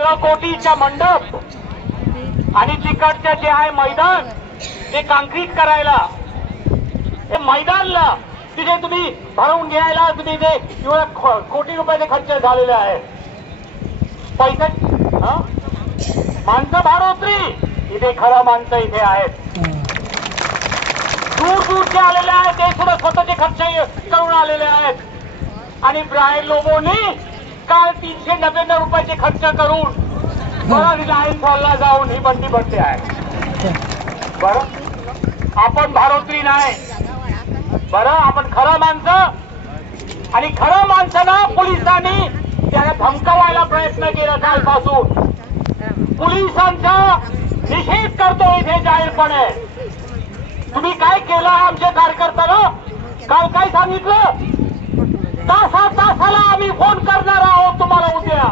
15 कोटीचा मंडप आणि तिकडचं जे आहे मैदान ते काँक्रीट करायला, हे मैदानला तिथे तुम्ही भरून घ्यायला तुम्ही ते एवढा कोटी रुपयाचे खर्च झालेले आहे. पैसे माणसं भाडोत्री, इथे खरं माणसं इथे आहेत. दूर दूरचे आलेले आहेत, ते सुद्धा स्वतःचे खर्च करून आलेले आहेत. आणि ब्रायन लोबोनी काल 399 रुपयाचे खर्च करून बरं रिलायन्स हॉलला जाऊन ही बंदी भरते आहे. बरं आपण भाडोत्री नाही, बरं आपण खरं माणसं. आणि खरं माणसांना पोलिसांनी त्याला धमकावायला प्रयत्न केला. कालपासून पोलिसांचा निषेध करतो इथे जाहीरपणे. तुम्ही काय केलं आमच्या कार्यकर्त्यांना? काल काय सांगितलं? तासाला आम्ही फोन करणार आहोत तुम्हाला उद्या.